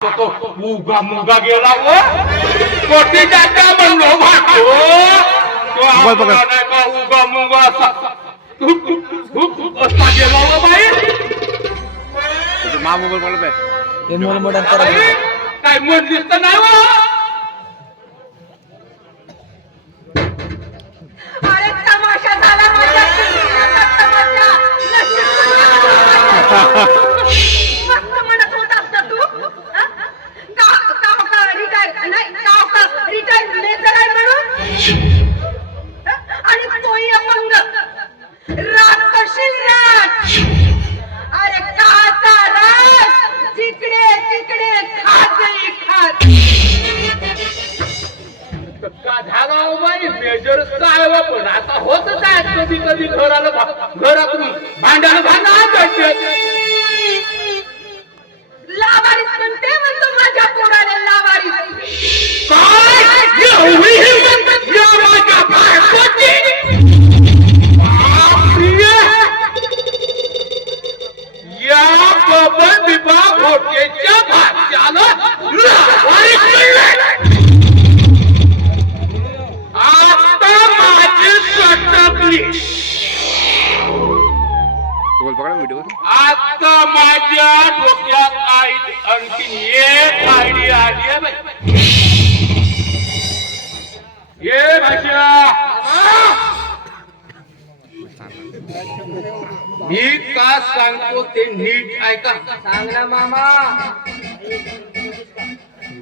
तो उगा मुगा गेला व कोटी टाका म्हणलो भाटो तो. आपला नाही का उगा मुगा असा. असा गेला व बाई. मा मोबाईल मला पाय. हे मोलमडण बाई, करा काय मन दिसत नाही व. अरे तमाशा झाला माझ्या जीवनाचा तमाशा. नशीब तुझं. मस्त म्हणत होतास ना तू हं? का- का- का retire- नाही, का- का retire major आहे म्हणून? हं? आणि तोही अपंग रात करशील रात अरे काचा रात जिकडे तिकडे खात जाई खात का झाला हो बाई मेजर काय व पण आता होतच आहे कधी कधी घराला घरातून भांड्याला भांडा मी का सांगतो ते नीट ऐका. सांग ना मामा.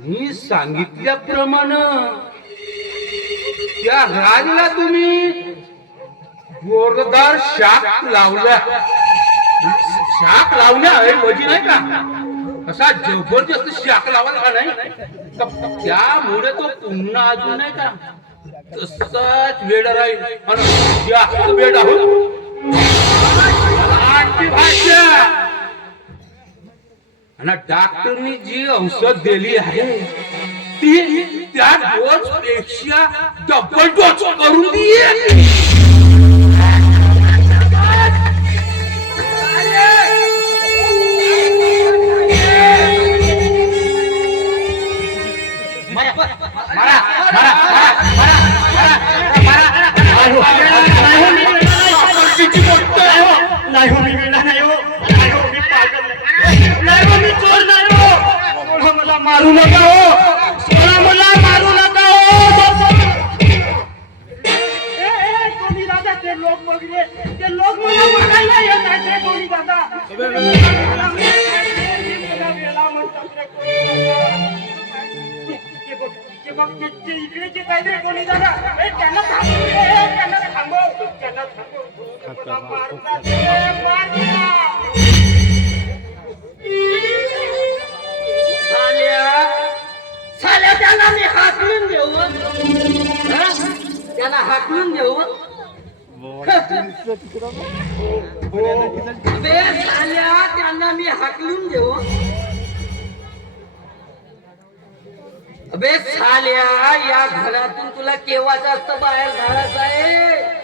मी सांगितल्याप्रमाणे त्या राजला तुम्ही जोरदार शाप लावला शाप लावण्याऐवजी नाही का? असा जबरदस्त शाक लावला नाही त्यामुळे तो पुन्हा अजून नाही का? तसाच वेळ राहील आणि जास्त वेळ आहोत. भाषा. आणि डॉक्टरनी जी औषध दिली आहे ती त्या डोस पेक्षा डबल डोस करून दिये नाही हो. मी नाही. हो नाही हो मी पागल नाही. हो मी चोर नाही हो, हो मला मारू नका हो. त्यांना हाकलून देऊ. बे आल्या त्यांना मी हाकलून देऊ. अबे आल्या या घरातून तुला केव्हा जास्त बाहेर झाडायचं आहे?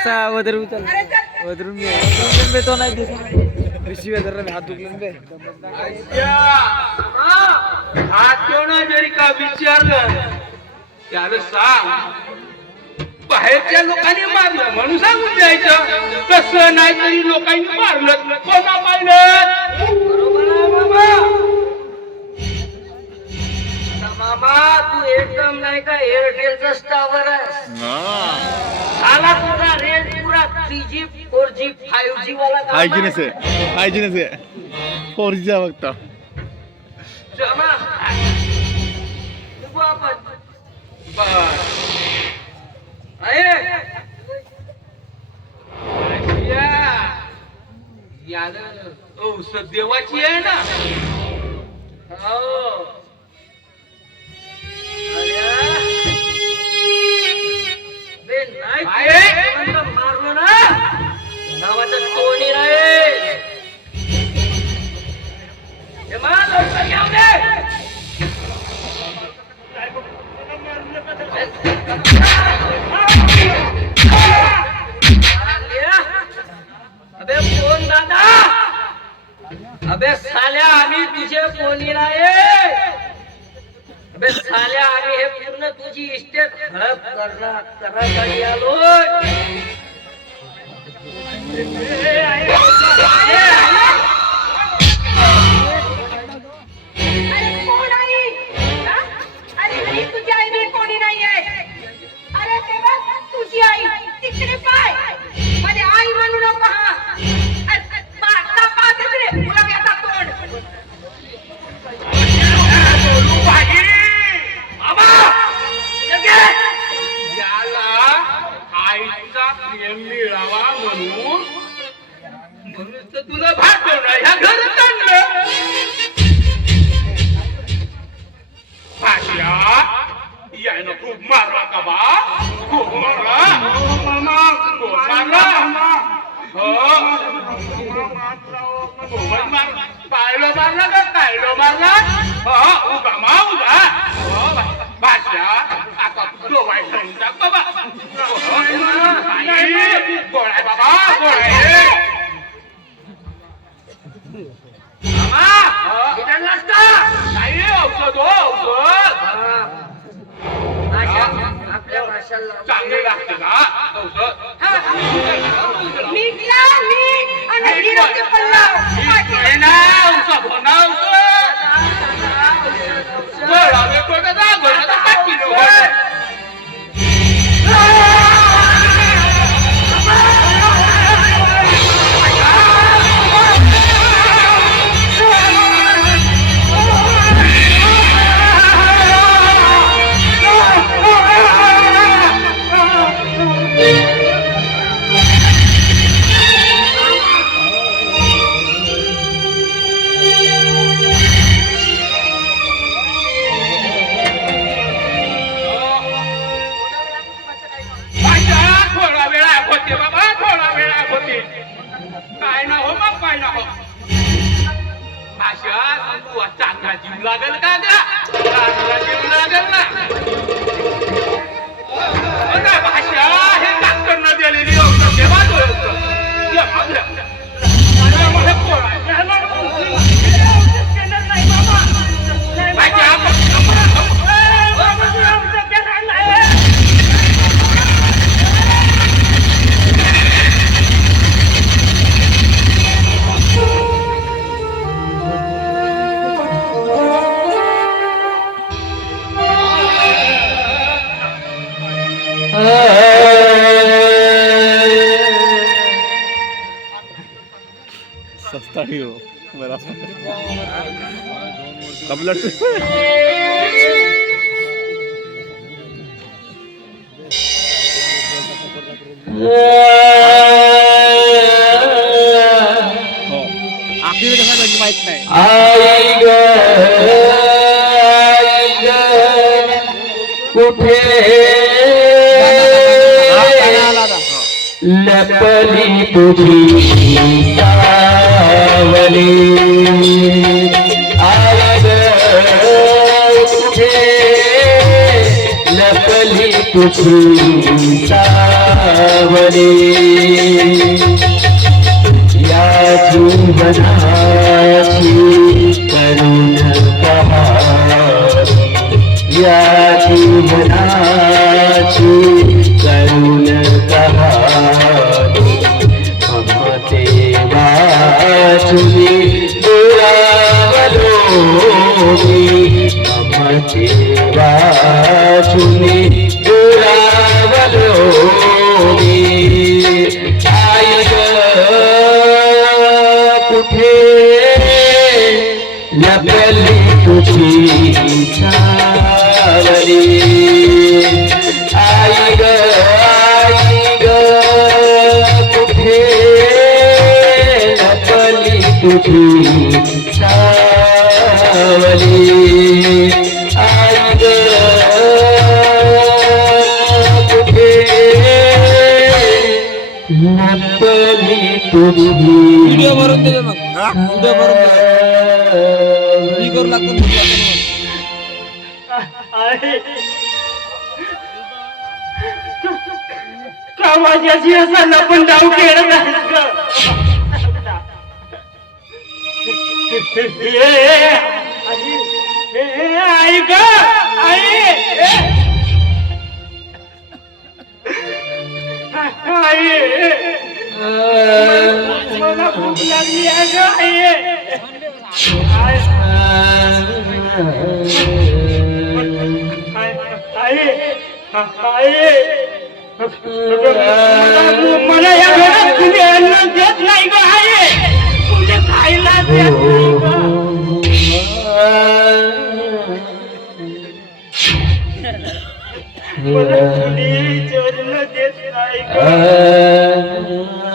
थोडसा वदरून चल अरे चल. वदरून तो नाही दिसत. हात ठेवणं जरी का विचारलं त्याला सांग बाहेरच्या लोकांनी मारलं म्हणून सांगून द्यायचं. तसं नाही तरी लोकांनी मारलं. कोणा पाहिलं मामा तू एकदम नाही का एअरटेलचा स्टावर आहे आला तुझा रेंज पुरा three G four G five G वाला काम हायजीनच आहे. आहे हायजीनच आहे फोर जीचा बघता मामा, निघू आपण. आहे? याला औषध देवाची आहे ना हो. अरे. बे, नाही तू नावाचं कोणी नाही लवकर अबे कोण दादा? अबे साल्या आम्ही तुझे कोणी नाही अबे साल्या आम्ही हे पूर्ण तुझी इस्टेट हडप करणार करायसाठी खूप मारला का बा खूप मारला खूप मारला हो. मारला पायलो मारला का मारला? हो उभा मा हो भाषा आता डोवाय ठेवून टाक बाबा. हो, गोळाय बाबा गोळाय औषध हो. औषध. आपल्या भाषाला चांगले लागते का कमलट हो. आखरी कसा म्हणजे माहीत नाही. कुठे. लपली तुझी सावली लपली तुझी सावली या जीवनाची करुण कहाणी या जीवनाची करुण कहाणी ममते वाचुनी दुरावलोनी ममते वाचुनी लपली तुझी. व्हिडिओ भरून दिले मग. व्हिडिओ भरून दिले. मी करू लागतो का माझ्याशी असा लपून डाव खेळत आई, ए, ए, आई मला भूक लागली मला या घरात कुणी अन्न देत नाही ग आई कुणी खायला देत नाही ग. मला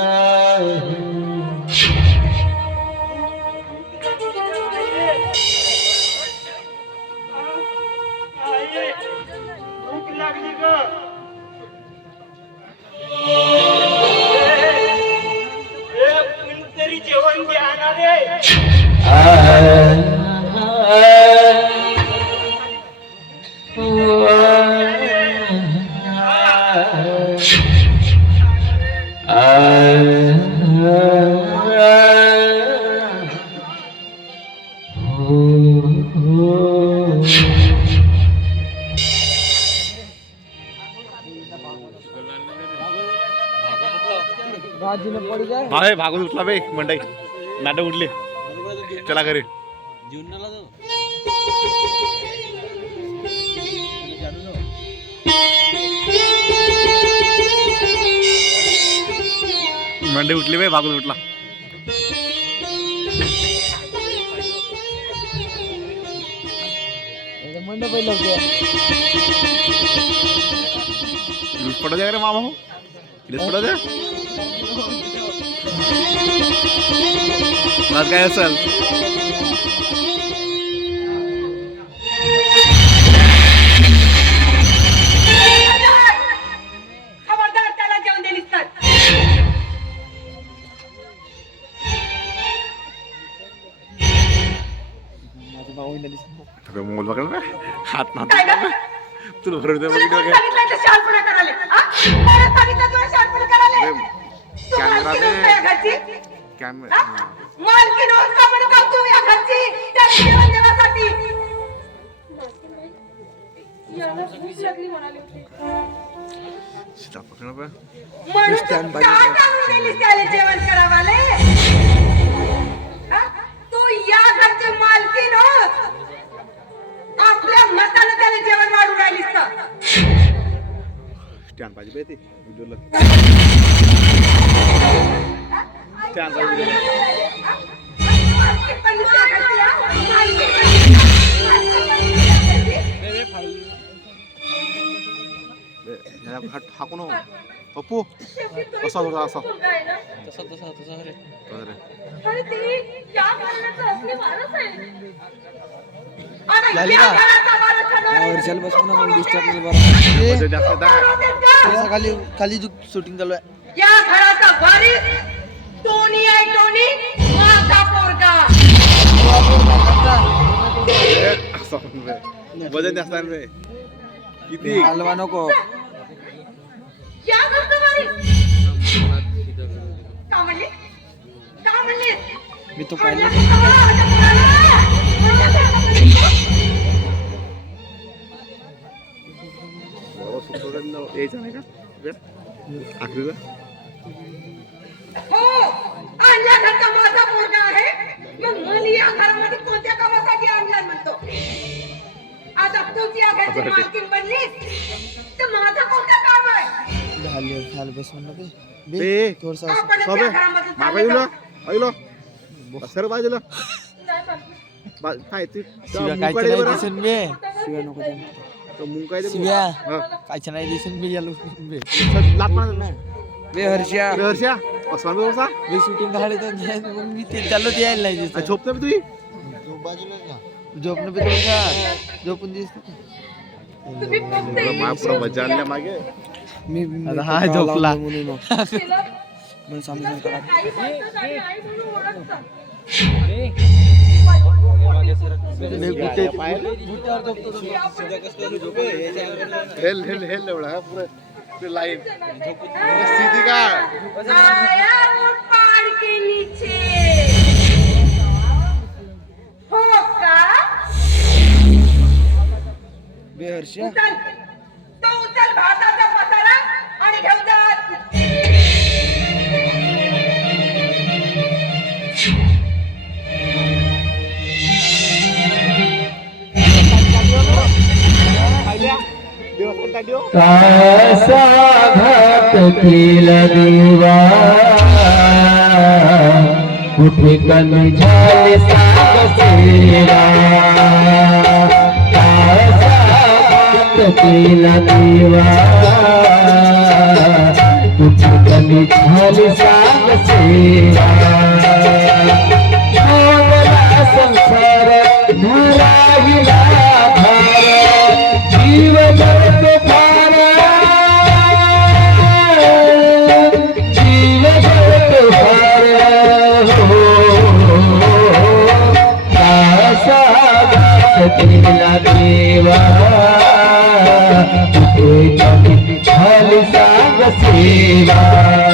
भागवत उठला बे मंडई. नाटक उठली. चला घरी. मंडई उठली बे भागवत उठला. मंडप पहिलं लूट पडो जाय रे मामा हो इलेच पडो जाय आज काय असेल? ना हात ना? तुला बरोबर तुला बघितलं कोण काय सांगितलं ते शहाणपणा करायला हा? कोणी सांगितलं तुला शहाणपणा करायला अरे, तू कॅमेरा मालकीण दे. होता या घरची कॅमेरा हा? मालकीण होत का म्हणून का तू या घरची? त्या जेवण देण्यासाठी सीता पकड बा म्हणून दिलीस त्याला जेवण करावाले? हा? तू या घरची मालकीण होत आपल्या मतानं त्याला जेवण वाढून राहिलीस तर. स्टँड पाहिजे बे ते व्हिडिओला स्टँड हाकू नको पप्पू असा होता असा तसा तसा तसा रे. झाली का? या वर्षाला बसू ना मग डिस्टर्ब नाही बरं. खाली खाली शूटिंग चालू आहे. या घराचा वारीस टोनी आहे टोनी. माझा पोरगा. वजन जास्त आहे रे. किती? हलवा नको. या घरचा वारीस का म्हणली? का म्हणलीस मी तो सुखसोडून यायचं नाही का? आखरीला हो. आणल्या घरचा माझा पोरगा आहे. मग मला या घरामध्ये कोणत्या कामासाठी आणला म्हणतो? आता तूच या घरची. मालकीण बनलीस? तर माझं कोणतं काम आहे? झाली झाली बस म्हणलं थोडसा मागा येलो जाऊ. ऐलो सर बाजूला. काय तू? शिव्या काय दे शिव्या. कायचं नाही दिसून बे यालो बे. सर, लात मार. बे हर्षा. अरे हर्षा. अस्मान बरोबर बे शूटिंग काढले तर मग मी ते चाललो ते यायला नाही दिसत झोप ना तुझी? झोपणं बी थोडसा झोपून दिसत महापुरा मजा आणल्या मागे. मी आता हा झोपला. म्हणून केलं. म्हणून समजून ओळखतात. हेल हेल हेल एवढा पुरं. लाईन सीधी का आया पहाड़ के नीचे तो उचल भाताचा पसारा आणि घेऊन जा केला देवा. कुठे कमी झाले सागसेरा कासा केला देवा. कुठे कमी झाले सागसेरा संसार धराविला देवा कुठे कमी झाली साग सेवा.